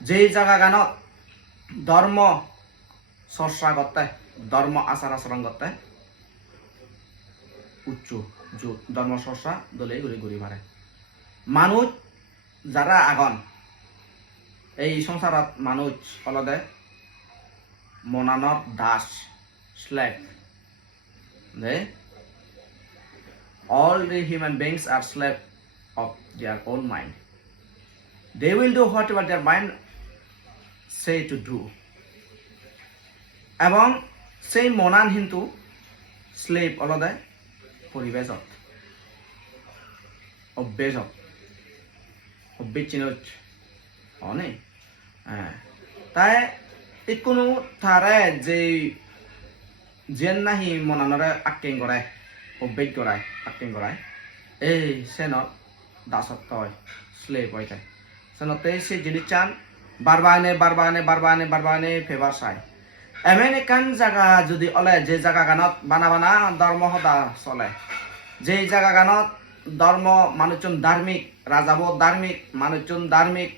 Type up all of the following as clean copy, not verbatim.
যেই জায়গা গানত ধর্ম চর্চা করতে ধর্ম আচার আচরণ করতে উচ্চ ধর্ম চর্চা দলে ঘুরে ঘুরি পারে মানুষ যারা আগন এই সংসারত মানুষ ফলদে মনানৰ Das slave all the human beings are slave of their own mind. They will do whatever their mind say to do. এবং সেই মনান কিন্তু স্লেভ অলদে পরিবেশত অভ্যেচিনত অনেক তাই কোনো তারে যে যেন নাহি মনানরে আক্কেং করায় অভ্যেজ করায় আক্কেং করায় এই সেনত দাসত্ব হয় স্লেভ হয়ে যায় সেনতে সে জিনিস চান বারবানে ফেভার চায় এমন একান জায়গা যদি ওলে যে জায়গা গানত বানা ধর্ম সদা চলে যে জায়গা গানত ধর্ম মানুষজন ধার্মিক রাজাবো ধার্মিক মানুষজন ধার্মিক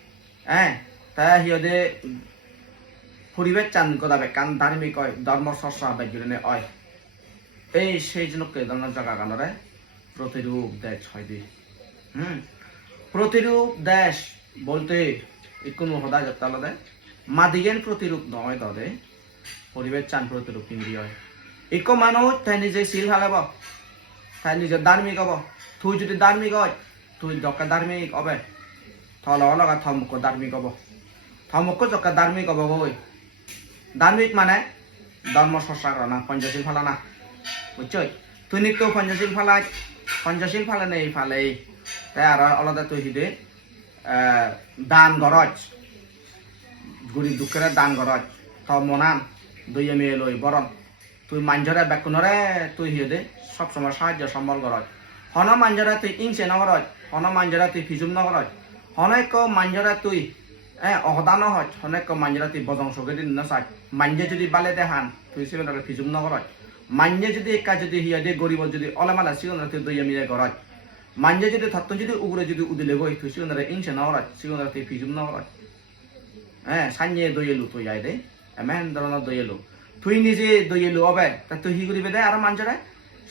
তাই সিহঁতে পরিবেশ চান গদাবে কান ধার্মিক হয় ধর্ম চর্চা বেগিনে হয় এই সেই জনকে ধরনের জায়গা গানরে প্রতিরূপ দেশ হয় দি প্রতিরূপ দেশ বলতে কোনো সদায় যত আলাদা মাদিগেন প্রতিরূপ নয় দে পরিবেশ চান প্রতিরূপ কিনবি হয় একো মানুষ তাই নিজে শিল হালাব তাই নিজে ধার্মিক হব তুই যদি ধার্মিক হয় তুই দকা ধার্মিক হবে থল লগা থমক ধার্মিক হব থমক দকা ধার্মিক হব গই ধার্মিক মানে ধর্ম চর্চা করা না পঞ্চশীল ফালা না বুঝছই তুই নিত্য পঞ্চশীল ফালে নেই ফালেই তাই আর আলাদা তুই হিদে দান গরজ গরিব দুঃখের দান গরজ থ মনান দইয়া মেয়ে লই বরং তুই মাঞ্জরে বেকুনরে তুই হিদে সবসময় সাহায্য সম্বল গরজ হন মাঞ্জরে তুই ইংসে নগরজ হন মাঞ্জরে তুই ফিজুম নগরজ হনেক মাঞ্জরে তুই অহদান হয় অনেক মাঞ্জরা তুই বজং সগে দিন নাচাই মাঞ্জে যদি বালে দেহান তুই সিগনরে ফিজুম নগরজ মাঞ্জে যদি একা যদি হিয়াদে গরিব যদি অলেমালা সিগনরে তুই দইয়া মিলে গরজ মাঞ্জে যদি থত্ত যদি উগরে যদি উদিলে গই তুই সিগনরে ইংসে নগরজ সিগনরে তুই ফিজুম নগরজ সাঞ্জে দইয়েলু তুই যাই দে এমন ধরনের দইয়েলু তুই নিজে দইয়েলু হবে তা তুই হি করিবে দে আর মাঞ্জরে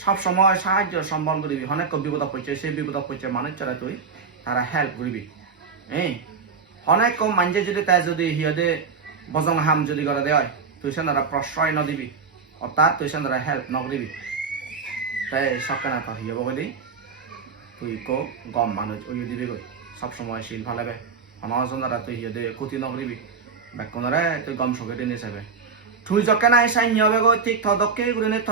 সব সময় সাহায্য সম্বল করিবি অনেক বিপদ পড়ছে সেই বিপদ পড়ছে মানুষ ছাড়া তুই তারা হেল্প করিবি অনেক কম মাঞ্জে যদি তাই যদি সিহঁতে বজং হাম যদি করে দেয় তুই সেনারা প্রশ্রয় নদিবি অর্থাৎ তুই সেনারা হেল্প নকরিবি তাই সবকানা তো হিয়াব গলি তুই গম মানুষ ওই দিবি গই সবসময় শিল ভালাবে অনজনারা তুই সিহঁতে ক্ষতি নকরিবি বেকনরে তুই গম সকে দিন হিসাবে তুই যকে নাই সাইন্য হবে গই ঠিক থদকে গুরিনে থ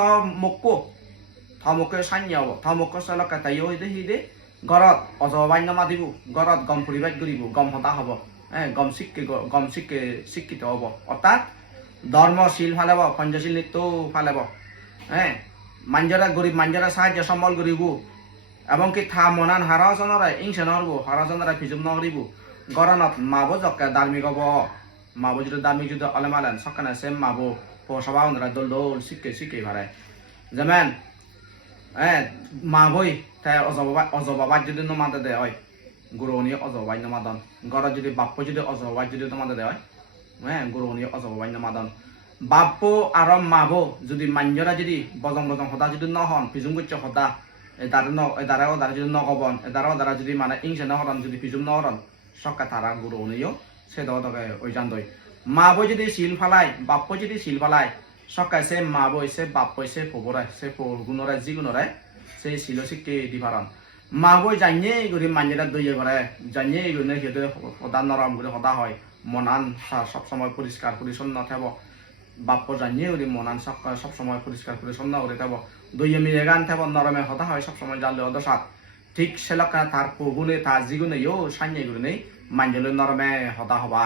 মক্কে সাইন্য হব থ মক্ক চলকে তাই দে হিদে ঘৰত অজবান্য মাতিব ঘৰত গম ফুৰিবাই কৰিব গম হতা হ'ব গম শিক্ষিত হ'ব অৰ্থাৎ ধৰ্মশীল ফালাব পঞ্চশীল নৃত্য ফালাব মাঞ্জরা গরিব মাঞ্জরা সাহায্য সম্বল করিব এবং কি থা মনান হারাজনরা ইংসে নরব হারাজনরা ফিজুম নরিব গরানত মাবো জক্কা ধার্মিক হব মাবো যদি ধার্মিক যদি অলেমালেন সকানে সেম মাবো পসবাউনরা দোল শিখে ভারে যেমন মাবই তাই অজবাবাই যদি নমাতে দেয় হয় গুরুনি অজবাই নমাদন ঘরত যদি বাপ্প যদি অজবাই যদি তোমাদের দেয় হয় গুরুনি অজবাই নমাদন বাপ্প আর মাবো যদি মাঞ্জরা যদি বজং সদা যদি নহন ফিজুম গুচ্ছ সদা এদারাও যদি নকবন এদারাও যদি মানে ইংসে নহরন যদি ফিজুম নহরন সকা তারা গুরুনিও সে দকে ওই জানদই মাবই যদি শিল ফালাই বাপ্প যদি শিল ফালাই সকায় সে মাবই সে বাপ্পই সে ফবরায় সে গুণরায় যিগুণরায় সেই শিল শিখতে দিভারন মাবই জানিয়ে গরিব মাঞ্জেরা দইয়ে করে জানিয়ে গুণে সিহঁতে সদা নরম করে সদা হয় মনান সবসময় পরিষ্কার পরিচ্ছন্ন থাকব বাপ্প জানিয়ে গরিব মনান সবসময় পরিষ্কার পরিচ্ছন্ন করে থাকব দইয়ে মিলে গান থাকব নরমে সদা হয় সবসময় জানলে অদসাত ঠিক সেলকা তার পগুনে তার যিগুণে সাইনে গুণে মাঞ্জলে নরমে সদা হবা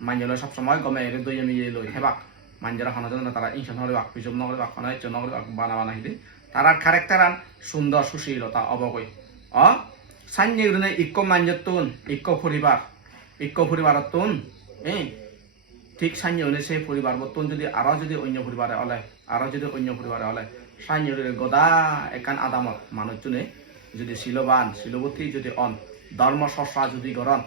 মাঞ্জলে সবসময় গমে দইয়ে মিলে লই হেবাক মাঞ্জরা খানা তারা ইনশান হরিবাক পিছম নগরিবাক খানায় নগরিবাক বানা হিদে তারা ক্যারেক্টারান সুন্দর সুশীলতা অবগৈ সাইনে গুণে ইক্য মাঞ্জতুন ইক্য পরিবার তুন ঠিক সাইনে গুণে সেই পরিবার বর্তন যদি আরো যদি অন্য পরিবারে হলে সাইনে গদা একান আদামত মানুষজনে যদি শিলবতী যদি অন ধর্ম চর্চা যদি গরন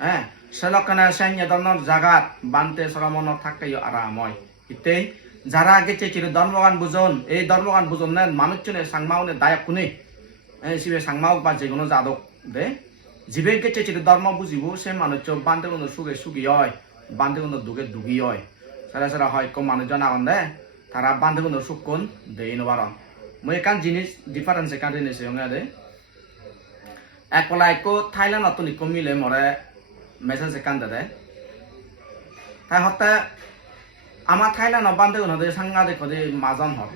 হ্যাঁ সেলকানে সাইন্য ধরনের জাগাত বানতে সরমনের থাকতেই আরাম হয় ইতে যারা গেছে চির ধর্মগান বুঝন এই ধর্মগান বুঝন না মানুষজনে সাংমাউনে দায়ক কোনে সিবে সাংমাও বা যেগুলো যাদক দে জিবে গেছে চির ধর্ম বুঝিব সে মানুষ বানতে কোনো সুগে সুগি হয় বানতে কোনো দুগে দুগি হয় সারা সারা হয় কম মানুষজন আগান দে তারা বানতে কোনো সুকন দেই নবারন মই একান জিনিস ডিফারেন্স একান জিনিস দে একলা একো থাইল্যান্ড অতনি কমিলে মরে মেসেজ একান দে তাই হতে আমার থাইল্যান্ড বান্ধে হতে সাংগা দেখো দে মাজন হর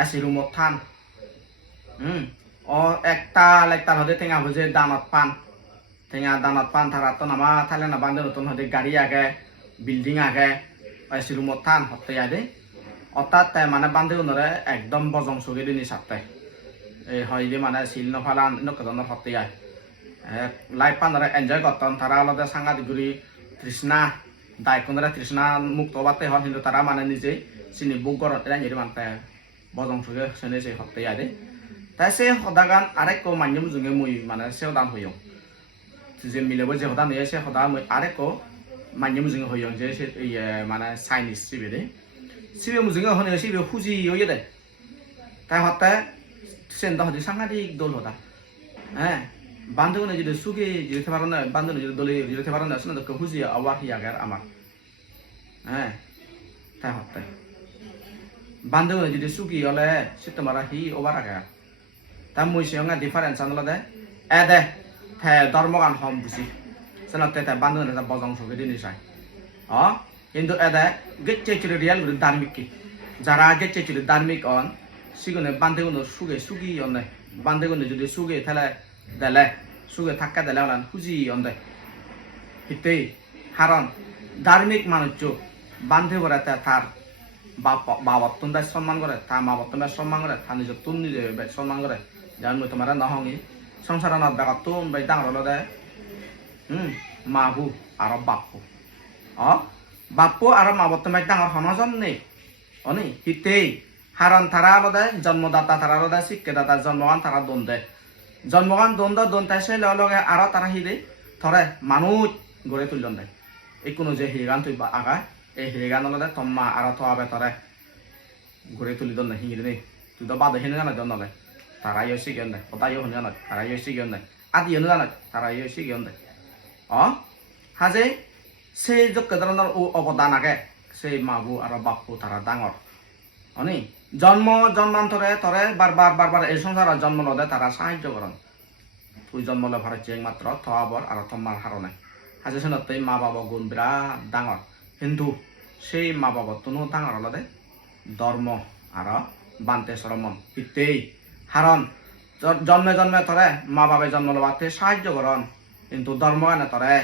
এসি রুমত থান ও একটা লাইকটার হতে টেঙা বুঝে দানত পান টেঙা দানত পান তারা তো নামা থাইল্যান্ড বান্ধে নতুন হতে গাড়ি আগে বিল্ডিং আগে এসি রুমত থান হতে আদে অর্থাৎ তাই মানে বান্ধে নরে একদম বজং সুগে দিনি সাথে এই হয় যে মানে সিল নফালান নকদনের হতে আয় লাইফ পানরে এনজয় করতাম তারা আলাদা সাংঘাতিক গুড়ি তৃষ্ণা দায়কনরা তৃষ্ণা মুক্ত বাতে হন কিন্তু তারা মানে নিজে চিনি বুক গরত রাঙিরি মানতে বজং সুগে সেনে সে হতে আদে তাই সে সদাগান আরেক মান্যম জুঙে মুই মানে সেও দান হইও যে মিলেব যে সদা নিয়ে সে সদা মুই আরেক মান্যম জুঙে হইও যে সে মানে চাইনিজ সিবে সিবে মুজুঙে হনে সিবে হুজি হইয়ে দে তাই হতে সেন্টা হতে সাংঘাতিক দল হতা হ্যাঁ বান্ধবনে যদি সুগে যেতে পারো না বান্ধবনে যদি দলে যেতে পারো না শুনে তো হুজি আবার হিয়াগার আমার হ্যাঁ তাই হতে বান্ধবনে যদি সুগি হলে সে তোমার হি ওভার আগে তা মুই সঙ্গে ডিফারেন্স আনলো দে দে হ্যাঁ ধর্মগান হম বুঝি সেনাতে তাই বান্ধবনে বজং সুগে দিনি চাই কিন্তু দে গেছে চির রিয়াল ধার্মিক কি যারা গেছে চির ধার্মিক অন সিগুনে বান্ধবনে সুগে সুগি অনে বান্ধবনে যদি সুগে তাহলে দেলে সুগে থাকা দেলে হলান হুজি অন্দে হিতে হারন ধার্মিক মানুষ বান্ধে করে তার বাবত্তন দায় সম্মান করে তার মা বত্তন দায় সম্মান করে তার নিজের তুন নিজে সম্মান করে যেমন মই তোমার নহঙি সংসার না দেখা তুন বাই ডাঙর দে মাহু আর বাপু বাপু আর মা বত্তন বাই ডাঙর সমাজন নেই অনি হিতে হারন তারা আলাদা জন্মদাতা তারা আলাদা শিক্ষাদাতা জন্মগান তারা দন দেয় জন্মগান দ্বন্দ্ব দন্তাইছে লগে আরো তারা হিদে থরে মানুষ গড়ে তুলন দেয় এই কোনো যে হিগান তুই আগা এই হিগান লগে তম্মা আরো থাবে তরে গড়ে তুলি দন হিঙি নেই তুই তো বাদে হেনে জানা জন নয় তারা ইয়ে শিখেন দেয় ওটাই হনে জানা তারা ইয়ে শিখেন দেয় আদি হনে জানা তারা ইয়ে শিখেন দেয় হাজে সেই যোগ্য ধরনের অবদান আগে সেই মাবু আর বাপু তারা ডাঙর অনি জন্মান্তরে তরে বারবার এই সংসার জন্ম লদে তারা সাহায্য করেন তুই জন্ম লে ভারত মাত্র থবর আর তোমার হারণে হাজে শুনতে মা বাবা গুণ বিরাট ডাঙর কিন্তু সেই মা বাবা তুনো ডাঙর লদে ধর্ম আর বান্তে সরমন ইতেই হারণ জন্মে জন্মে তরে মা বাবা জন্ম লবাতে সাহায্য করেন কিন্তু ধর্মগানে তরে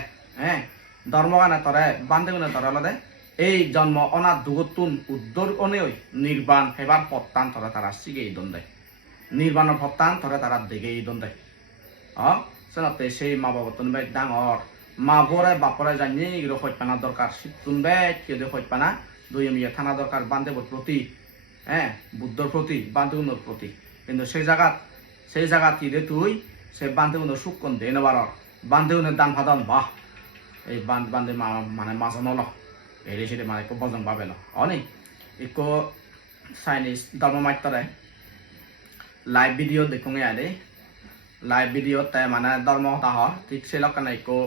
ধর্মগানে তরে বান্তে গুণে তরে লদে এই জন্ম অনাথ দুগতুন উদ্দর অনেই নির্বাণ হেবার পত্তান ধরে তারা শিখেই দন দেয় নির্বাণের পত্তান ধরে তারা দেখেই দন দেয় শোনাতে সেই মা বাবা তুনবে ডাঙর মা বরে বাপরে জানি এগুলো হইপানা দরকার তুনবে কেউ হইপানা দুই মিয়ে থানা দরকার বান্ধবের প্রতি বুদ্ধর প্রতি বান্ধবনের প্রতি কিন্তু সেই জায়গা তিরে তুই সেই বান্ধবনের সুক্ষণ দে নেবার বান্ধবনের দান ফাদান বাহ এই বান্ধে মানে মাঝন হল এই সেটা মানে বজন পাবে না অনেক ইকো চাইনিজ ধর্ম মাত্রে লাইভ ভিডিও দেখুন আদে লাইভ ভিডিও তাই মানে ধর্ম তাহ ঠিক সেই লক্ষণ ইকো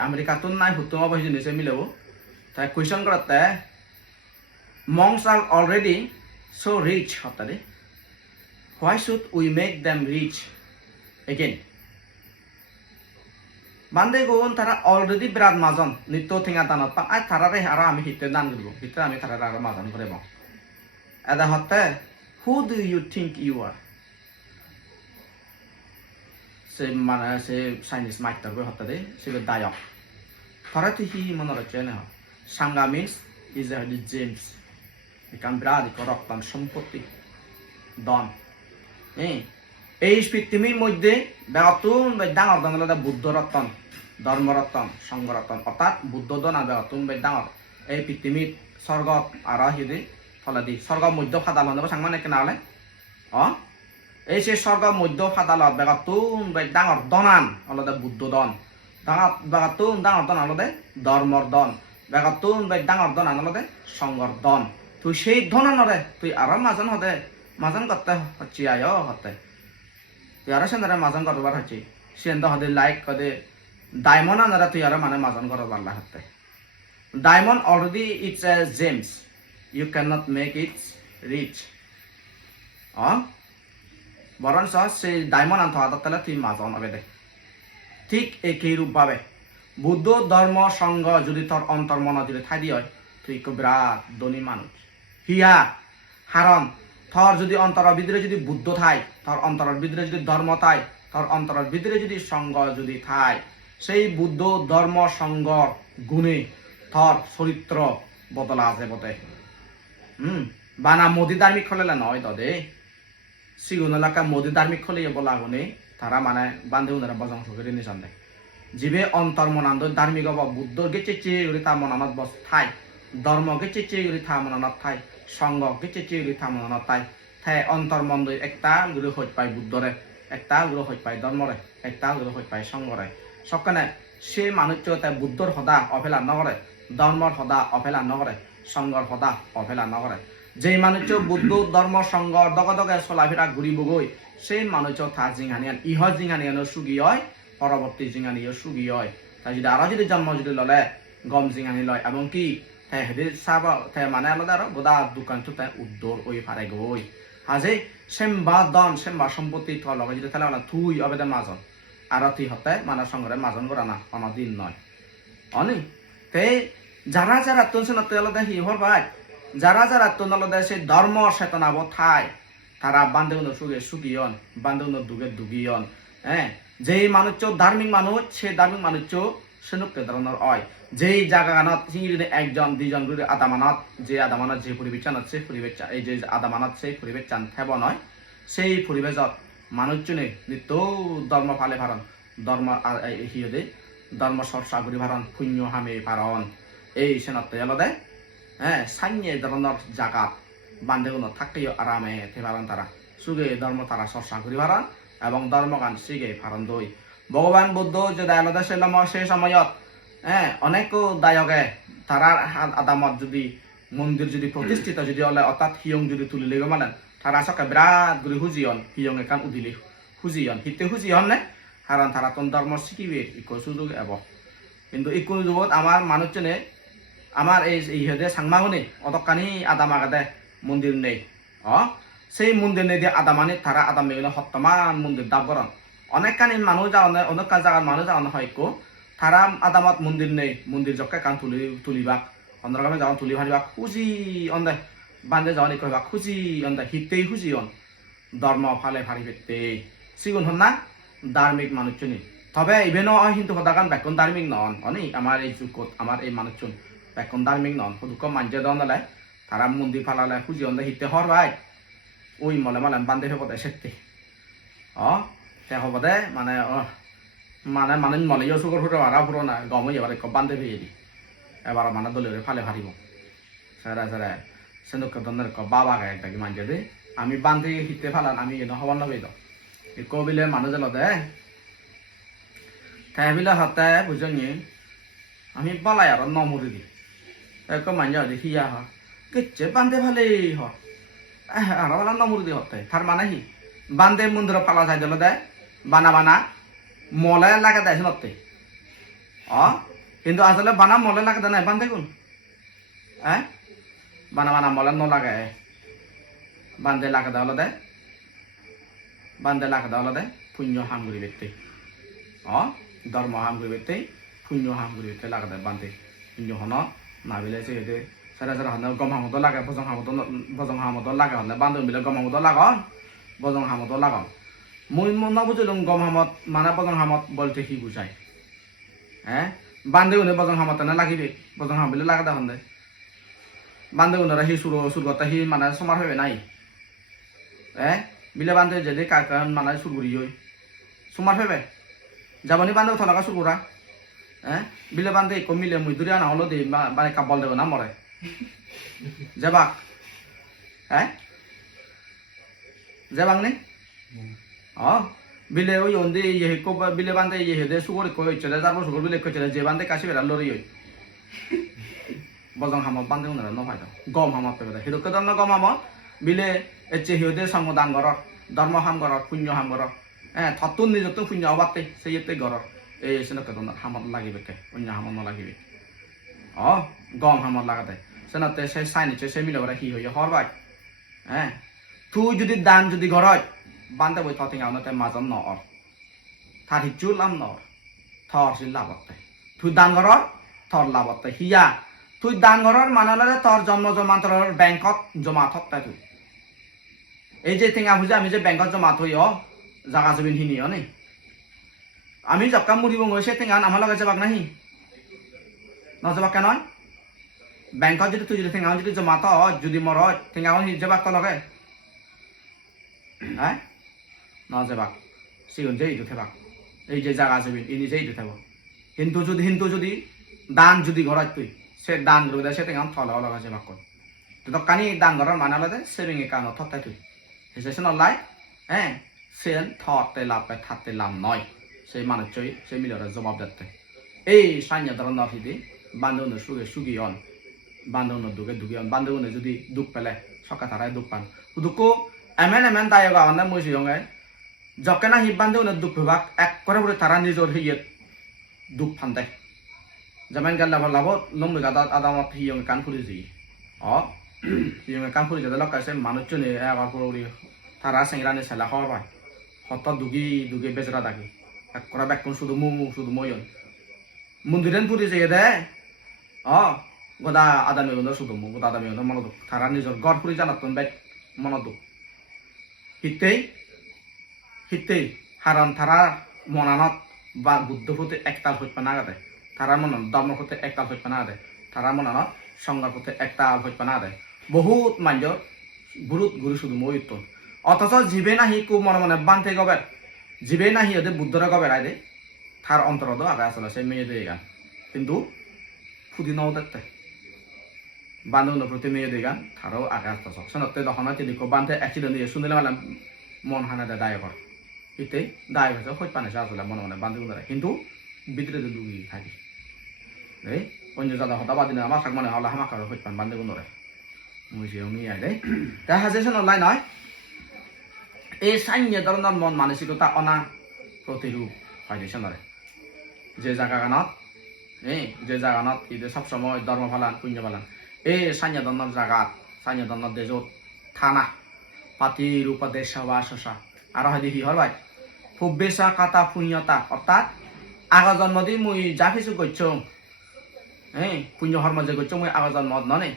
আমেরিকা তো নাই হুতুম অবশ্যই জিনিস মিলেব তাই কুয়েশন করতে monks are already so rich হতারে why should we make them rich again বান্ধে গোন তারা অলরেডি বিরাট মাজন নিত্য থিঙা দানত পা আই তারারে আরা আমি হিতে দান করব হিতে আমি তারারে আরা মাজন করে বাও এদা হতে who do you think you are সে মানে সে চাইনিজ মাইটার গো হতে সে দায়ক তারাতে হি মনে রাখছে না Sanga means is a James একান বিরাট রক্তান সম্পত্তি দন এই পৃথিবীর মধ্যে বেগতুন ডাঙর ডাঙর বুদ্ধ রতন ধর্ম রতন সংঘ রতন অর্থাৎ বুদ্ধ দন আর বেগতুন ডাঙর এই পৃথিবীর স্বর্গ আর হিদি ফলে দি স্বর্গ মধ্য ফাদাল হলে সাংমানে কেনা হলে এই সে স্বর্গ মধ্য ফাদালত বেগতুন ডাঙর দনান অলদে বুদ্ধ দন ডাঙৰ দন আনলদে ধৰ্মৰ দন বেগাতুন বাই ডাঙৰ দন আনলদে সংগৰ দন তুই সেই ধন আনরে তুই আরো মাজন হদে মাজন করতে হচ্ছে আয় হতে তুই আরো সেন্দারে মাজন করবার হচ্ছে সেন্দ হদে লাইক হদে ডায়মন্ড আনারা তুই আরো মানে মাজন করবার হতে diamond already it's a gems you can not make it rich বরঞ্চ সেই ডায়মন্ড আনতে হতে তুই মাজন হবে দে ঠিক একই রূপভাবে বুদ্ধ ধর্ম সংঘ যদি তোর অন্তর মন যদি ঠাই দিয়ে তুই বিরাট ধনী মানুষ হিয়া হারণ তোর যদি অন্তরের ভিতরে যদি বুদ্ধ থাই তোর অন্তরের ভিতরে যদি ধর্ম থাই তোর অন্তরের ভিতরে যদি সংঘ যদি থাই সেই বুদ্ধ ধর্ম সংঘ গুণে তোর চরিত্র বদলা আছে বটে বানা মোদী ধার্মিক হলে নয় দে সিগুন এলাকা মোদী ধার্মিক হলে বলা গুণে তারা মানে বান্ধে উনারা বজং সকের নিশান দেয় জিবে অন্তর মনান্দ ধার্মিক হব বুদ্ধ গেছে চেয়ে গেলে তার মনানত বস ঠাই ধর্ম গেছে চেয়ে গেলে তার মনানত ঠাই সংঘ গেছে চেয়ে গেলে তার মনানত ঠাই ঠাই অন্তর মন্দ একটা গুরু হইত পাই বুদ্ধরে একটা গুরু হইত পাই ধর্মরে একটা গুরু হইত পাই সংঘরে সকানে সে মানুষ তাই বুদ্ধর সদা অবহেলা নকরে ধর্মর সদা অবহেলা নকরে সংঘর সদা অবহেলা নকরে যেই মানুষ বুদ্ধ ধর্ম সংঘ দগে দগে চলাফেরা ঘুরিব গই সেই মানুষ থা জিঙানিয়ান ইহ জিঙানিয়ানো সুগী হয় পরবর্তী জিঙানিও সুগী হয় তাই যদি আরো যদি জন্ম যদি ললে গম জিঙানি লয় এবং কি তাই হেদি চাব তাই মানে আলাদা আরো গোদা দোকানটো তাই উদ্দোর ওই ফারে গই হাজে সেম্বা দন সেম্বা সম্পত্তি থ লগে যদি তাহলে থুই অবেদন মাজন আর তুই হতে মানে সঙ্গে মাজন করা না কোনো দিন নয় অনি তে যারা যারা তুন সে নতে আলাদা হিহর ভাই যারা যারা তুন আলাদা সেই ধর্ম চেতনাব ঠাই তারা বান্ধে উনো সুগে সুগিয়ন বান্ধে উনো দুগে দুগিয়ন হ্যাঁ যেই মানুষ ধার্মিক মানুষ সেই ধার্মিক মানুষ সেনুক্ত ধরনের হয় যেই জায়গানত হিংরিনে একজন দুইজন গুলি আদামানত যে আদামানত যে পরিবেশ চানত সেই পরিবেশ এই যে আদামানত সেই পরিবেশ চান থেব নয় সেই পরিবেশত মানুষজনে নিত্য ধর্ম ফালে ভারণ ধর্ম হিয়দে ধর্ম চর্চা করি ভারণ পুণ্য হামে ভারণ এই সেনতে এলদে হ্যাঁ সাইনে ধরনের জাগাত বান্ধে কোনো থাকতেই আরামে থেভারণ তারা সুগে ধর্ম তারা চর্চা করি ভারণ এবং ধর্মগান শিগে ভারণ দই ভগবান বুদ্ধ যে দায়লদা ছিলাম সেই সময়ত হ্যাঁ অনেক দায়কে তারার আদামত যদি মন্দির যদি প্রতিষ্ঠিত যদি হলে অর্থাৎ হিয়ং যদি তুলিলে মানে তারা সকে বিরাট গুলি হুজিয়ন হিয়ং একান উদিলে হুজিয়ন হিতে হুজিয়ন নে কারণ তারা তোন ধর্ম শিখিবে ইকো সুযোগ এব কিন্তু ইকো যুগত আমার মানুষজনে আমার এই ইহেদে সাংমাগুনি অতকানি আদাম আগাদে মন্দির নেই সেই মন্দির নেই দিয়ে আদামানি তারা আদাম মেগুলো হত্তমান মন্দির দাব করন অনেকখানি মানুষ যাওয়ানে অনেক জায়গার মানুষ যাওয়ানো হয় তারা আদামত মন্দির নেই মন্দির জকে কান তুলিবা অন্ধ্রগ্রামে যাওয়ান তুলি ভারিবা খুঁজি অন্দে বান্ধে যাওয়ানি কহিবা খুঁজি অন্দে হিতেই খুঁজি অন ধর্ম ফালে ভারি পেতে সিগুন হন না ধার্মিক মানুষজনী তবে ইভেনও কিন্তু সদাকান বেকন ধার্মিক নন অনি আমার এই যুগত আমার এই মানুষজন বেকন ধার্মিক নন সদুক মানজে দন দালে তারা মন্দির ফালালে খুঁজি অন্দে হিতে হর ভাই ওই মলে মলে বান্ধে ফেপদে সেতে সে হব দে মানে মানে মানে মলেও সুগর ফুটো আরা ফুটো না গমই এবার বান্ধে ফেয়ে দি এবার মানে দলীয় ফালে ভারিব সেরা সেরা সেন্দুক দনের বাবা গায়ে একটা মানজে দে আমি বান্ধে হিতে ফালান আমি এনে হবার নবে তো কবিলে মানুষ এলো দে তাই বিলে হতে বুঝনি আমি বলাই আর নমরি দি এক মানজা দি হিয়া হ কিচ্ছে বান্ধে ভালে হ আর বলা নমরি দি হতে তার মানে হি বান্ধে মন্দির পালা যাই দিল দে বানা বানা মলে লাগা দেয় নতে কিন্তু আসলে বানা মলে লাগা দেয় নাই বান্ধে কোন বানা বানা মলে ন লাগে বান্ধে লাগা দেওয়া দে বান্ধে লাগা দেওয়া দে পুণ্য হামগুড়ি ব্যক্তি ধর্ম হামগুড়ি ব্যক্তি পুণ্য হামগুড়ি ব্যক্তি লাগা দেয় বান্ধে পুণ্য হন না বিলে সে সেরা সেরা হন গম হামদ লাগে বজং হামদ লাগে হলে বান্ধব বিলে গম হামদ লাগন বজং হামদ লাগন মই নবুঝিলাম গম হামত মানে বজং হামত বলতে কি বুঝায় বান্ধে উনি বজং হামত না লাগিবে বজং হাম বিলে লাগা দেয় বান্ধে উনারা হি সুরগতা হি মানে সমার হবে নাই বিলে বান্ধে যদি কাকান মানে সুরগুড়ি সমার হবে যাবনি বান্ধে থলাকা সুরগুড়া বিলে বান্ধে কমিলে মুদুরি আনা হলো দে মানে কাবল দেব না মরে যাবাক যাবাং নে bile o yonde ye ko bile bande ye de sugor ko chele dar bo sugor bile ko chele je bande kasi bela lori yoy bojong hama bande unara no faida gom hama pe bada hido kadam na gom hama bile eche hiode sangodan goror dharma ham goror punyo ham goror thotun ni jotun punyo abatte sei ete goror এই Sen kadam na hamad lagibe ke onya hamad no lagibe gom hamad lagate senate se saini che se mile bora hi hoye horbai tu যদি দান যদি ঘরয় বান্দে বই থতিং আউনতে মাজন নর থারি চুলাম নর থর C লাবতে তুই দান ঘরর থর লাবতে হিয়া তুই দান ঘরর মানালে তোর জন্ম জমান্তর ব্যাংকত জমা থকতে তুই এই যে তিঙা বুঝে আমি যে ব্যাংকত জমা থই জাগা জমিন হিনি নে আমি জক্কা মুড়ি বঙ্গ সে তিঙা আমার লগে যাবাক নাহি নজবাক কেন ব্যাংকত যদি তুই যদি তিঙা যদি জমা থ যদি মর তিঙা হি যাবাক তো লগে নজেবাক সিগুন যে ইদু থেবাক এই যে জায়গা যাবি ইনি যে ইদু থেব হিন্দু যদি দান যদি ঘর তুই সে দান করবে সে তেমন থলা লগা যেবাক কর তো কানি দান ঘর মানালে সেভিং একাউন্ট থতাই তুই হেসে নলাই সেন থতে লাভ থাকতে লাভ নয় সেই মানুষ চই সেই মিলরে জবাব দিতে এই সাইন্য ধরনের হিদি বান্ধবনে সুগি অন বান্ধবনে দুগে অন বান্ধবনে যদি দুঃখ পেলে সকা তারাই দুঃখ পান দুঃখ এমেন তাই গাওয়ানে মুসি হঙ্গে যকেনা হিবান্ধে উনি দুঃখ ভাগ এক করে বলে তারা নিজর হিয়ে দুঃখ ফান্তে যেমন গেল লাভ লম্বে গাদা আদামত হিয়ঙ্গে কান ফুলি জি হিয়ঙ্গে কান ফুলি যাতে লকাইছে মানুষ চনে এবার পুরো তারা সেংরানি সেলা খাওয়ার পায় হত দুগে বেজরা দাগি এক করে বেকুন শুধু ময়ন মন্দিরেন ফুলি যে দে গদা আদা মেয়ন শুধু গদা আদা মেয়ন মন দুঃখ তারা নিজর গড় ফুলি জানাতন বেক মন দুঃখ হিতেই হারান থারা মনানত বা বুদ্ধ হতে একতাল হইত না গাদে থারা মনন ধর্ম হতে একতাল হইত না গাদে থারা মনানত সংঘার হতে একতাল হইত না গাদে বহুত মান্য গুরু শুধু ময়িত অথচ জীবে নাহি কু মনে মনে বান্ধে গবে জীবে নাহি ওদের বুদ্ধরা গবে রায় দে থার অন্তরদ আগে আসলে সে মেয়ে দিয়ে গান কিন্তু ফুদি নাও দেখতে বান্ধব প্রতি মেয়ে দিয়ে গান থারও আগে আসতে সনতে দখনা তিনি বান্ধে অ্যাক্সিডেন্ট দিয়ে শুনলে মানে মন হানা দেয় দায় কর ইতে দায় হয়েছে হইত পানে আসলে মনে মনে বান্ধব কিন্তু ভিতরে দুগি থাকি এই অন্য জাদা হতা বাদিনে আমার থাক মানে হলা হামা কারো হইত পান বান্ধব মুসি মি আই দেয় তা হাজেশন অনলাইন নয় এই সাইন্য ধরনের মন মানসিকতা অনা প্রতিরূপ ফাইদেশন যে জায়গাগানত যে জায়গানত ইদে সবসময় ধর্ম ফালান পুণ্য ফালান এই সাইন্য ধরনের জায়গাত সাইন্য ধরনের দেশত থানা পাতি রূপদেশ বা শশা আর হয় দেখি হর ভাই খুব বেশা কাতা পুণ্যতা অর্থাৎ আগা জন্ম দি মুই যা কিছু করছ পুণ্য হর্ম যে করছ মুই আগা জন্ম ননে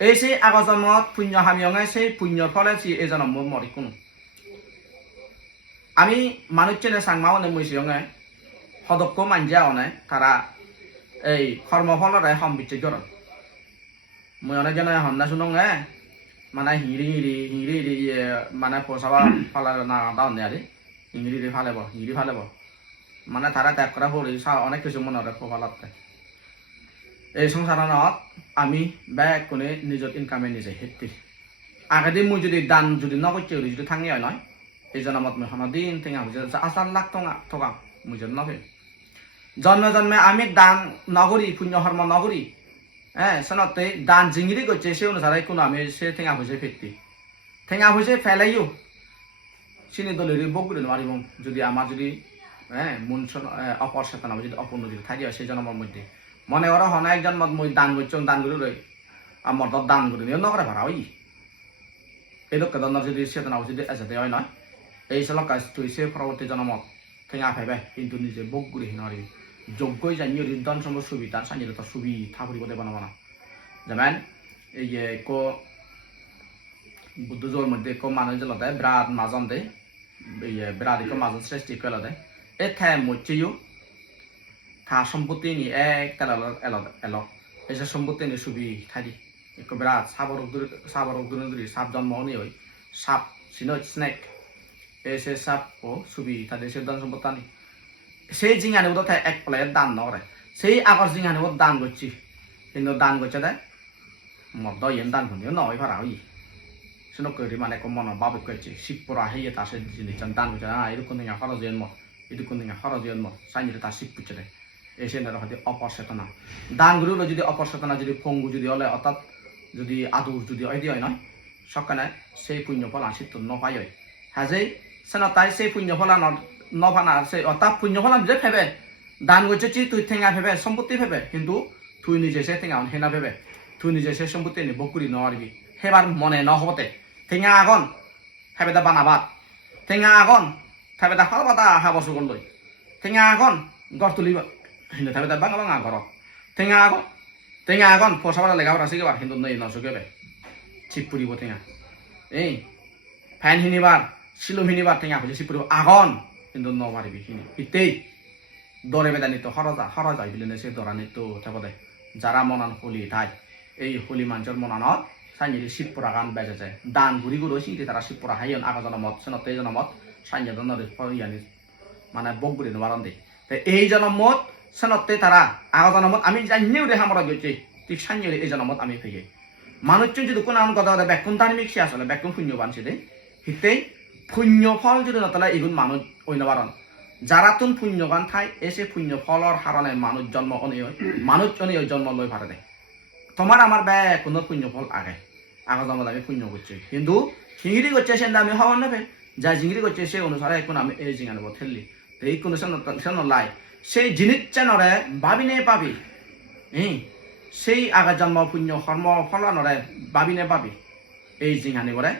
এই সেই আগা জন্ম পুণ্য হামিয়ঙে সেই পুণ্যর ফলে এই জন্ম মরি কোনো আমি মানুষ চেনে সাংমাও নে মুই সিয়ঙে সদক্য মানজিয়া অনে তারা এই কর্মফলরে সম্বিচ্ছেদ কর মুই অনেক জন হন্না শুনঙে মানে হিঁড়ি মানে পোষাবা ফালার না দাওনে আরে হিঁড়ি ফালেব মানে তারা ত্যাগ করা পড়ি অনেক কিছু মনে হয় ফালাতে এই সংসারত আমি ব্যাগ কোনে নিজের ইনকামে নিজে হেঁটে আগে দিন মুই যদি দান যদি নকরছে যদি থাঙি হয় নয় এই জন্মত মুই দিন থেকে আসার লাখ টকা মুই যদি নফে জন্মে আমি দান নগরী পুণ্য কর্ম নগরী সনতে দান জিঙিরি করছে সে অনুসারে কোনো আমি সে ঠেঙা হয়েছে ফিরতি ঠেঙা হয়েছে ফেলাইও চিনি দলের বগুড়ি মারিব যদি আমার যদি মন অপর চেতনা যদি অপূর্ণ যদি থাকি সেই জন্মের মধ্যে মনে করো হন একজন মই দান করছ দান করে রই আমার দান করে নিয়ে নকরে ভাড়া ওই এই লোক যদি চেতনা যদি এসাতে হয় নয় এই সলক কাজ তুই সে পরবর্তী জন্মত ঠেঙা ফেবে কিন্তু নিজে বগুড়ি হিনারি যোগ্যই জানি ধন সম্পদ সুবিধা সানি তো সুবিধা পরিবর্তে বানাবো না যেমন এই কো বুদ্ধ জোর মধ্যে কো মানুষ জল দেয় বিরাট মাজন দেয় এই বিরাট মাজন সৃষ্টি করে দেয় এ ঠাই মরছেও থা সম্পত্তি নি এক এল এই যে সম্পত্তি নি সুবি থাকি এক বিরাট সাবর দূরে সাপ জন্ম নিয়ে ওই সাপ সিনো স্নেক এসে সাপ ও সুবি তাদের সে ধন সম্পদ আনি সেই জিঙানি বোধ এক প্লেট দান নরে সেই আগর জিঙানি বোধ দান করছি কিন্তু দান করছে দেয় মদ ইয়েন দান করছে নয় ভাড়া ওই senokori mane ko mono babu ko chi sipura heye ta se jini chan dan ko eরকম ninga haro jen mo এরকম ninga haro jen mo sanjire ta sip puchede এসে না হতে অপরচেতনা দানগুলো যদি অপরচেতনা যদি পঙ্গু যদি হলে অর্থাৎ যদি আদৌ যদি অইদি হয় নয় সকানে সেই পুণ্যফল আসিত নপাই হয় হাজেই সেনা তাই সেই পুণ্যফল নভানা সেই অর্থাৎ পুণ্যফল যে ফেবে দান করছে চি তুই ঠেঙা ফেবে সম্পত্তি ফেবে কিন্তু তুই নিজে সে ঠেঙা হেনা ফেবে তুই নিজে সে সম্পত্তি নি বকুরি নড়বি হেবার মনে নহবতে ঠেঙা আগন হেবেদা বানাবাদ ঠেঙা আগন হেবেদা হলবাদা হাবসু গলই ঠেঙা আগন গড় তুলিবা Hindi tayo tayo bang agoro. Tinga agon po sa wala legaw rasi kebar hindu nei naso kebe. Cipuri bo tinga. Pan hinibar silum hinibar tinga ko cipuri agon hindu no mari bi hini. Itei dore bedani to haraja bilene se dorani to tabode. Jara monan holi thai. Ei holi manjor monanot sanjiri sipura gan beje je. Dan guri guru sing tara sipura hayon agajana mot seno tejana mot sanja donore poriani. Mana boguri no warande. Te ei jana mot সেনতে তারা আগজনমত আমি জানিও রে হামরা গেছি ঠিক সানিয়ে এই জনমত আমি ফেগে মানুষ যদি কোন আন কথা কথা ব্যাকুন তার মিক্সি আসলে ব্যাকুন পুণ্যবান সেদে হিতে পুণ্য ফল যদি নতলা এগুন মানুষ অন্যবারণ যারা তুন পুণ্যবান থাই এসে পুণ্য ফলর হারণে মানুষ জন্ম অনিয় জন্ম লই পারে দে তোমার আমার ব্যয় কোনো পুণ্য ফল আগে আগজনমত আমি পুণ্য করছি কিন্তু চিংড়ি করছে সে আমি হওয়ার নেবে যা চিংড়ি করছে সে অনুসারে এখন আমি এই জিঙানব ঠেললি এই কোনো সে লাই সেই জিনিস নরে ভাবিনে পাবি সেই আগা জন্ম পুণ্য কর্ম ফল নরে ভাবিনে পাবি এই জিঙানি বলে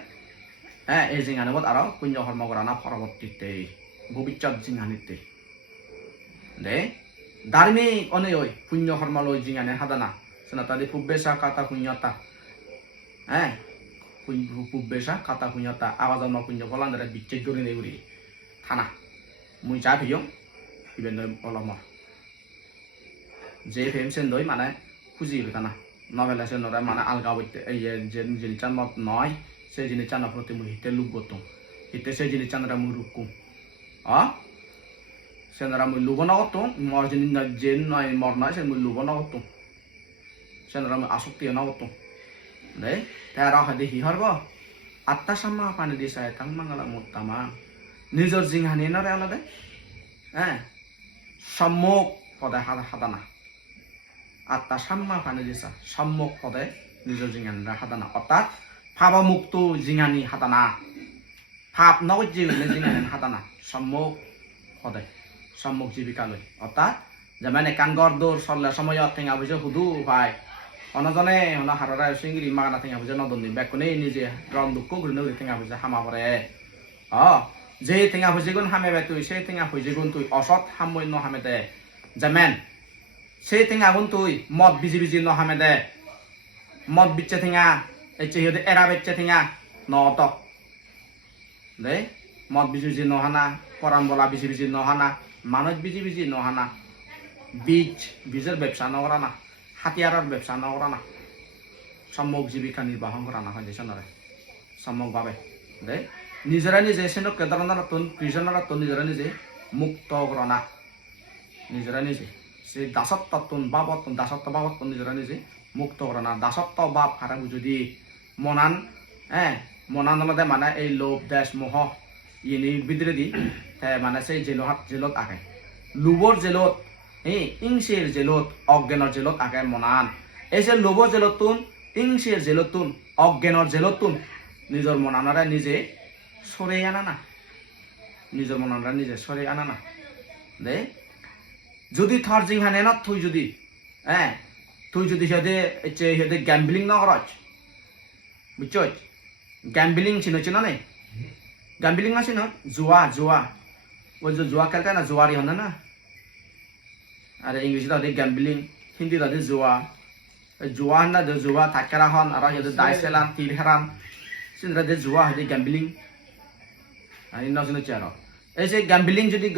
হ্যাঁ এই জিঙানিবত আরো পুণ্য কর্ম করা না পরবর্তীতে ভবিষ্যৎ জিঙানিতে দে ধার্মিক অনেক পুণ্য কর্ম লই জিঙানি হাদানা সেনা তাদের পুব্বেশা কাতা পুণ্যতা হ্যাঁ পুব্বেশা কাতা পুণ্যতা আগা জন্ম পুণ্য ফল আন্দরে বিচ্ছেদ করে নেই উড়ি থানা মুই চা ভিও ইবেন অলমর যে ফেমসেন দই মানে খুঁজি বেতানা নভেলা সে নরা মানে আলগা বইতে এই যে জিনিস মত নয় সেই জিনিস চানা প্রতি মুই হিতে লুক গতো হিতে সেই জিনিস চানরা মুই রুকু সে নরা মুই লুব না গতো মর জিনিস যে নয় মর নয় সে মুই লুব না গতো সে নরা মুই আসক্তি না গতো দে তারা হাদে হি হরব আত্মা সাম্মা পানি দিছায় তাং মাঙ্গালা মুত্তামা নিজর জিংহানি নরে আলাদা হ্যাঁ সম্মুখ পদে হাদানা আত্মা সাম্মা পানি দিছা সম্মুখ পদে নিজর জিঙানি হাদানা অর্থাৎ ভাবমুক্ত জিঙানি হাদানা ভাব নগজীবনে জিঙানি হাদানা সম্মুখ পদে সম্মুখ জীবিকা লই অর্থাৎ যেমন কানগর দৌড় চললে সময়ত ঠেঙা বুঝে সুধু ভাই অনজনে হন হারারা চিংড়ি মাগানা ঠেঙা বুঝে নদনী বেকনে নিজে রং দুঃখ ঘুরে নদী ঠেঙা বুঝে হামা পরে যে ঠেঙা ভুজিগুন হামেবে তুই সেই ঠেঙা ভুজিগুন তুই অসৎ হামই ন হামে দে যেমেন সেই ঠেঙা গুণ তুই মদ বিজি বিজি ন হামে দে মদ বিচ্ছে ঠেঙা এচে হিতে এরা বেচ্ছে ঠেঙা নত দে মদ বিজি বিজি নহানা পরাণ বলা বিজি বিজি নহানা মানুষ বিজি বিজি নহানা বীজের ব্যবসা নকরা না হাতিয়ারের ব্যবসা নকরা না সম্মুখ জীবিকা নির্বাহন করা না হয় দেশনরে সম্মুখভাবে দে নিজেরা নিজে সেন কেদারনাথন কৃষ্ণনাথন নিজেরা নিজে মুক্ত করনা নিজেরা নিজে সেই দাসত্বতন বাবতন দাসত্ব বাবতন নিজেরা নিজে মুক্ত করনা দাসত্ব বাপ হারা যদি মনান মনান হলে মানে এই লোভ দেশ মোহ ইনি বিদ্রে দি মানে সেই জেলত আগে লুবর জেলত ইংসের জেলত অজ্ঞানের জেলত আগে মনান এই যে লোভর জেলতুন ইংসের জেলতুন অজ্ঞানের জেলতুন নিজের মনানরা নিজে সরে আনা না নিজের মনরা নিজে সরে আনা না দে যদি থর জিংহানে না তুই যদি তুই যদি হেদে গ্যাম্বলিং না করছ বুঝছ গ্যাম্বলিং চিনো নেই গ্যাম্বলিং আছে না জুয়া ওই যে জুয়া খেলতে না জুয়ারি হন না আর ইংলিশে তাদের গ্যাম্বলিং হিন্দি তাদের জুয়া না জুয়া থাকেরা হন আর হেদে দায় খেলাম তীর হেরাম সিনরা জুয়া হেদে গ্যাম্বলিং নজনে চেয়ার এই যে গ্যাম্বলিং যদি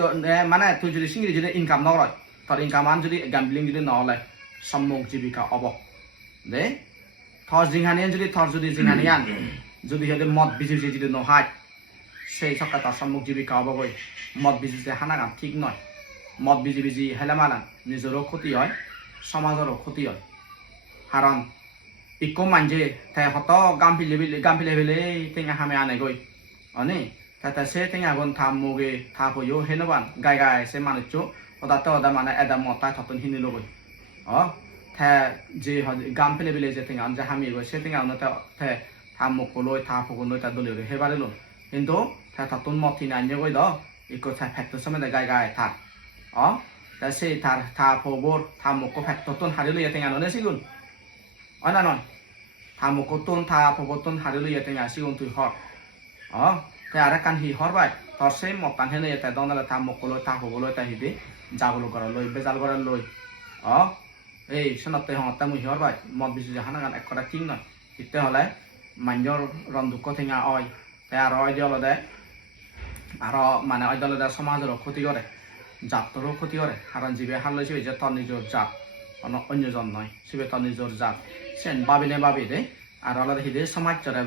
মানে তুই যদি সিঙ্গি যদি ইনকাম নয় তোর ইনকামান যদি গ্যাম্বলিং যদি নহলে সম্মুখ জীবিকা অব দে থর জিংহানিয়ান যদি জিংহানিয়ান যদি সিহঁতে মদ বিজি বিজি যদি নহায় সেই সকাল তার সম্মুখ জীবিকা অবগৈ মদ বিজি হানা গান ঠিক নয় মদ বিজি বিজি হেলে মালান নিজেরও ক্ষতি হয় সমাজেরও ক্ষতি হয় কারণ ইকো মানজে তাই হত গামপিলে বিলে টেঙা হামে আনে গই অনে তাতে সে টেঙা গন থাম মুগে থাপयो হেনবান গাই গাই সে মানুচো ওদাতে ওদা মানে এদা মতা থতন হিনি লগই অ থে যে গামপিলে বিলে যে টেঙা যে হামি গই সে টেঙা অনতে থে থাম মুকলই থাপগনই তা দলিরে হেবারে লো কিন্তু থে থতন মতি নান্য গই দ ইকো থে ফ্যাক্টর সময় গাই গাই থা অ তা সে থার থাপবর থাম মুকো ফ্যাক্টর তন হারিলো টেঙা ননে সিগুন অনা নয় থামুকতন থাপবতন হারিলো টেঙা সিগুন তুই হর অ তে আরে কান হি হরবাই তরসে মকান হেলে এতে দনালে থামুকলই থাপবলই তা হিদি জাগলো করা লই বেজাল করা লই অ এই সনতে হতে মুই হরবাই মদ বিজু জাহানা গান এক কথা কিং নয় ইতে হলে মাঞ্জর রন্দুক টেঙা অয় তে আর অয় দিয়ল দে আর মানে অয় দলে দে সমাজের ক্ষতি করে জাতরও ক্ষতি করে কারণ জিবে হারলে সিবে যে তর নিজের জাত অন্যজন নয় সিবে তর নিজের জাত সেন বাবিনে বাবি দে আর আলাদা হিদে সমাজ চরে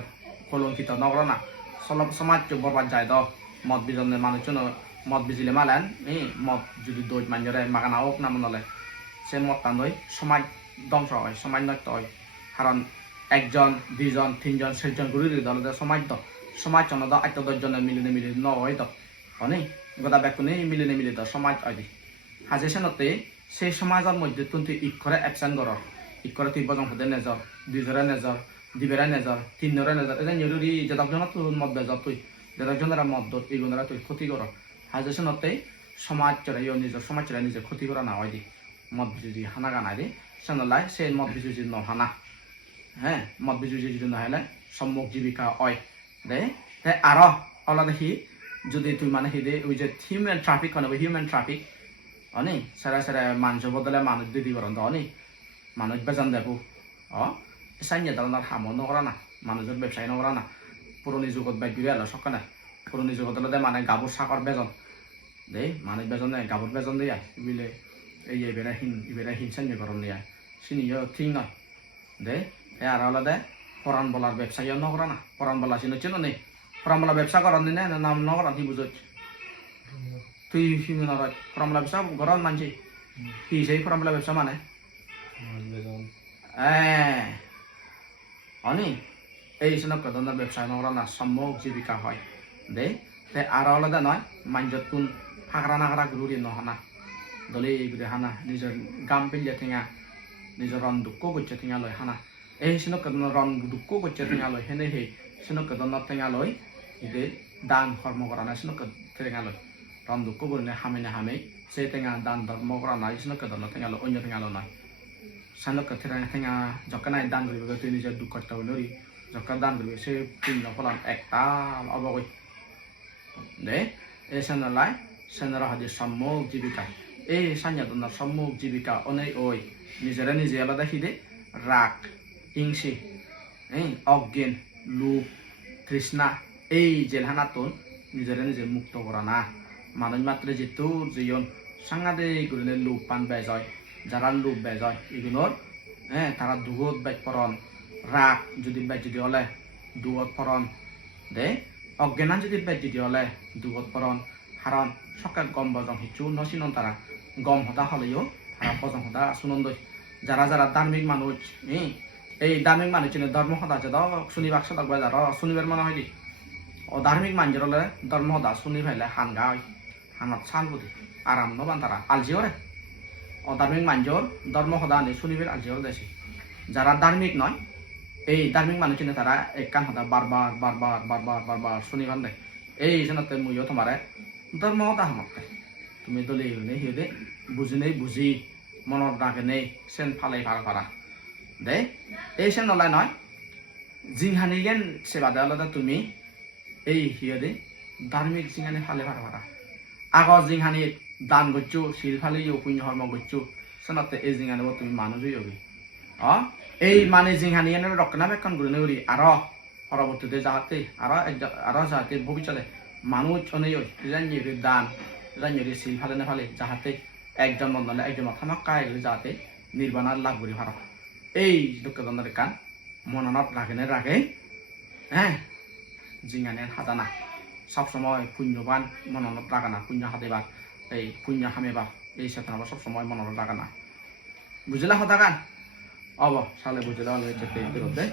কলঙ্কিত নগর না সমাজ বরবাদ যায় দ মদ বিজনে মানুষজন মদ বিজিলে মালেন মদ যদি দই মাঞ্জরে মাগানা হোক না মনলে সে মদটা নয় সমাজ ধ্বংস হয় সমাজ নষ্ট হয় কারণ একজন দুইজন তিনজন চারজন ঘুরি দলে সমাজ দ সমাজ জন দ আত্ম দশজনে মিলিনে নয় দ অনেক গোটা বেকুনে মিলিনে মিলি দ সমাজ হয় দি হাজে সেনতে সেই সমাজের মধ্যে তুই ইকরে একশন কর ইকরে তুই বজং হতে নেজর দুইজরে নেজর দিবেরা নেজর তিনজরে নেজর এটা নিরুরি যেতজন তোর মদ বেজর তুই যেতজনেরা মদ এইগুণরা তুই ক্ষতি কর হাজে সেনতে সমাজ চড়াই নিজের সমাজ চড়াই নিজে ক্ষতি করা না হয় দি মদ বিজুজি হানা গানা দি সেনলাই সে মদ বিজুজি নহানা হ্যাঁ মদ বিজুজি যদি নহলে সম্মুখ জীবিকা হয় দে আর আলাদা হি যদি তুই মানে হি দে ওই যে হিউম্যান ট্রাফিক হয় হিউম্যান ট্রাফিক অনে সেরা সেরা মানুষ বদলে মানুষ দিদি করেন তো অনে মানুষ বেজান দেখো সাইনে দালার হামো নকরা না মানুষের ব্যবসায়ী নকরা না পুরনি যুগত বাইক দিবে আলো সকালে পুরনি যুগত হলে মানে গাবুর সাকর বেজন দে মানুষ বেজন নেই গাবুর বেজন দিয়ে বিলে এই এবেরা হিন সাইনে করন নিয়ে সিনিও ঠিক নয় দে আর আলাদা পরান বলার ব্যবসায়ী নকরা না পরান বলা চিনো নেই পরান বলা ব্যবসা করেন নি না নাম নকরা কি বুঝো তুই নয় ফর্মুলা ব্যবসা ঘরের মানছি কি সেই ফর্মুলা ব্যবসা মানে অনি এই সনক ধরনের ব্যবসা নকরা না সম্মুখ জীবিকা হয় দে আর আলাদা নয় মাঞ্জত কোন হাগরা নাগরা গুরুরি নহনা দলে গুড়ি হানা নিজের গাম পিলে ঠেঙা নিজের রন দুঃখ করছে ঠেঙা লয় হানা এই সনক রন দুঃখ করছে ঠেঙা লয় হেনে হে সনক ধরনের ঠেঙা লয় ইদে দান কর্ম করা না সনক ঠেঙা লয় রন দুঃখ করে হামে হামে সে ঠেঙা দান ধর্ম করা নাই সনক ধরনের ঠেঙা লয় অন্য ঠেঙা লয় নয় সানক ঠেঙা যখন দান করবে তুই নিজের দুঃখ করতে হলে যখন দান করবে সে পুণ্য ফলন একটা অবগত দে এই সেনালাই সেনারা হাজি সম্মুখ জীবিকা এই সান্যাদনার সম্মুখ জীবিকা অনেক ওই নিজেরা নিজে আলাদা হিদে রাগ হিংসি অজ্ঞান লোভ তৃষ্ণা এই জেলহানাতো নিজেরা নিজে মুক্ত করা না মানুষ মাত্র যেহেতু জীবন সাংঘাতিক করে লোভ পান বেজয় যারা লোভ বেজয় এগুলোর তারা দুগত বাইক পরন রাগ যদি বাইক যদি হলে দুগত পরন দে অজ্ঞান যদি বাইক যদি হলে দুগত পরন কারণ সকাল গম বজং হিচু নচিনন তারা গম হতা হলেও তারা বজং হতা শুনন দই যারা যারা ধার্মিক মানুষ এই ধার্মিক মানুষ ধর্ম হতা আছে শুনিবাক সদাক যারা শুনিবার মনে হয় দি ধার্মিক মানুষের হলে ধর্ম হতা শুনি ফাইলে হানগা হয় হানত চাল বুঝি আরাম নবান তারা আলজিওরে অধার্মিক মানুষের ধর্ম হতা আনি শুনিবের আলজিওর দেশে যারা ধার্মিক নয় এই ধার্মিক মানুষ তারা এক কান হতা বারবার বারবার বারবার বারবার শুনিবার দেয় এই জন্যতে মুইও তোমারে ধর্ম হতা হামতে তুমি দলে হিদে বুঝি নেই বুঝি মনত রাখে নেই সেন ফালে ভাড়া ভাড়া দে এই সেন নলাই নয় জিংহানি গেন সেবা দেওয়া আলাদা তুমি এই হিয়দে ধার্মিক জিংহানি ফালে ভাড়া ভাড়া আগর জিংহানি দান করছো শিল ফালে পুণ্য ধর্ম করছো সেনতে এই জিংহানি তুমি মানুষই হবি এই মানে জিংহানি এনে রক্ষণা বেক্ষণ করে নেবি আর পরবর্তীতে যাহাতে আরো যাহাতে ভবিষ্যতে মানুষ অনেক জানিয়ে দান জানিয়ে শিল ফালে না ফালে যাহাতে একজন মন্ডলে একজন মাথামাক কায় যাহাতে নির্বাণার লাভ করি ভারত এই দুঃখজনের কান মননত রাখে জিংহানির হাতানা সবসময় পুণ্যবান মননত রাখা না পুণ্য হাতেবা এই পুণ্য হামেবা এই চেতনা সবসময় মননত রাখা না বুঝলা হতা গান অব সালে বুঝে দাও আমি চেক করতে